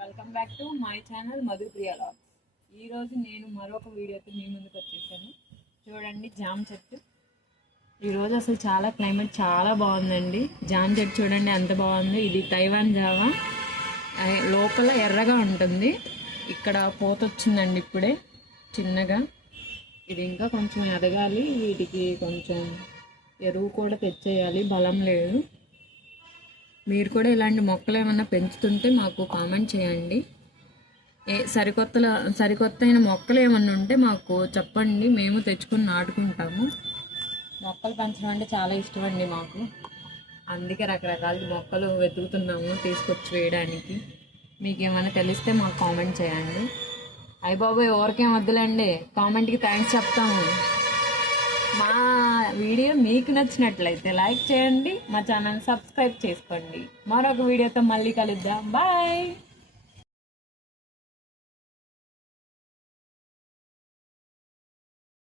Welcome back to my channel Madhupriya logs. ఈరోజు నేను మరొక వీడియోతో మీ ముందుకు వచ్చేసాను. చూడండి జామ చెట్టు. ఈరోజు అసలు చాలా క్లైమేట్ చాలా బాగుందండి. జామ చెట్టు చూడండి ఎంత బాగుంది. ఇది తైవాన్ జావా, లోపల ఎర్రగా ఉంటుంది. ఇక్కడ పూత వచ్చిందండి ఇప్పుడే చిన్నగా. ఇది ఇంకా కొంచెం ఎదగాలి. వీటికి కొంచెం ఎరువు కూడా తెచ్చేయాలి, బలం లేదు. మీరు కూడా ఇలాంటి మొక్కలు ఏమన్నా పెంచుతుంటే మాకు కామెంట్ చేయండి. సరికొత్త అయిన మొక్కలు ఏమన్నా ఉంటే మాకు చెప్పండి, మేము తెచ్చుకొని నాటుకుంటాము. మొక్కలు పెంచడం అంటే చాలా ఇష్టం అండి మాకు. అందుకే రకరకాల మొక్కలు వెతుకుతున్నాము తీసుకొచ్చి వేయడానికి. మీకు ఏమైనా తెలిస్తే మాకు కామెంట్ చేయండి. అయ్య బాబోయ్, ఎవరికేం వద్దులండి, కామెంట్కి థ్యాంక్స్ చెప్తాము. మా వీడియో మీకు నచ్చినట్లయితే లైక్ చేయండి, మా ఛానల్ సబ్స్క్రైబ్ చేసుకోండి. మరొక వీడియోతో మళ్ళీ కలుద్దాం. బాయ్.